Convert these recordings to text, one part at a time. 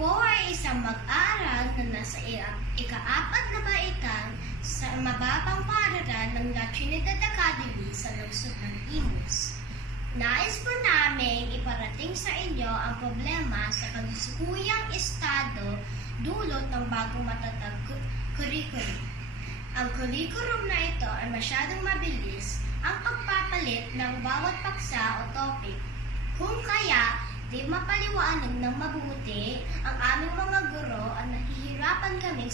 po ay isang mag-aaral na nasa ika-apat na baitan sa mababang paaralan ng La Trinidad Academy sa lungsod ng Imus. Nais po namin iparating sa inyo ang problema sa kalusukuyang estado dulot ng bagong matatag curriculum. Ang curriculum na ito ay masyadong mabilis ang pagpapalit ng bawat paksa o topic. Kung kaya, di mapaliwanag ng mabuti ang aming mga guro at nahihirapan kami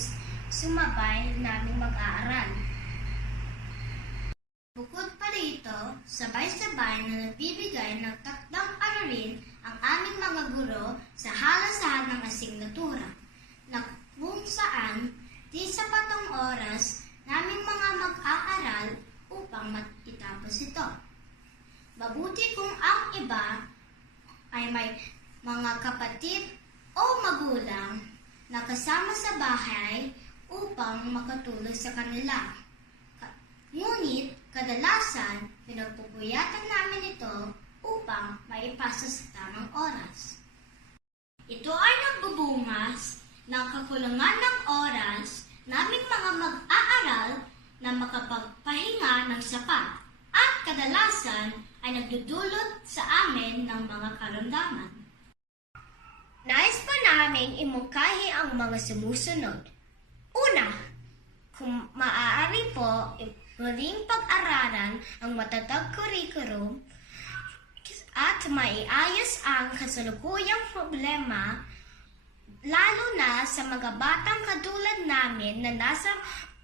sumabay naming mag-aaral. Bukod pa rito, sabay-sabay na nagbibigay ng takdang aralin ang aming mga guro sa halos lahat ng asignatura na kung saan di sapat oras naming mga mag-aaral upang matitapos ito. Mabuti kung ang iba ay may mga kapatid o magulang na kasama sa bahay upang makatulong sa kanila. Ka- Ngunit, kadalasan, pinagpupuyatan namin ito upang maipasa sa tamang oras. Ito ay nagbubungas ng kakulangan ng oras naming mga mag-aaral na makapagpahinga ng sapat at kadalasan ay nagdudulot sa amin ng mga karamdaman. Nais pa namin imungkahi ang mga sumusunod. Una, kung maaari po, muling pag-aralan ang matatag curriculum at maiayos ang kasalukuyang problema lalo na sa mga batang katulad namin na nasa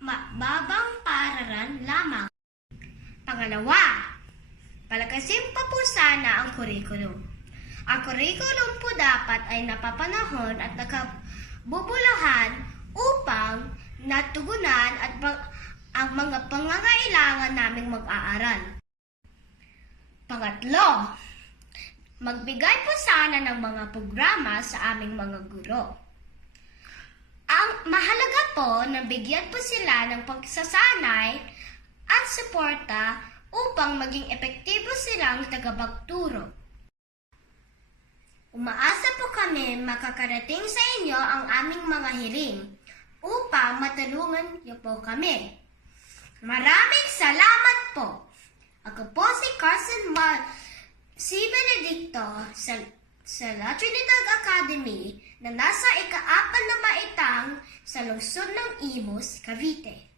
mababang pararan lamang. Pangalawa, palakasin pa po sana ang curriculum. Ang curriculum po dapat ay napapanahon at nakabubulahan upang natugunan at ang mga pangangailangan naming mag-aaral. Pangatlo, magbigay po sana ng mga programa sa aming mga guro. Ang mahalaga po na bigyan po sila ng pagsasanay suporta upang maging epektibo silang tagapagturo. Umaasa po kami makakarating sa inyo ang aming mga hiling upang matulungan niyo po kami. Maraming salamat po. Ako po si Carson Mal si Benedicto sa, sa La Trinidad Academy na nasa ika-apat na maitang sa lungsod ng Imus, Cavite.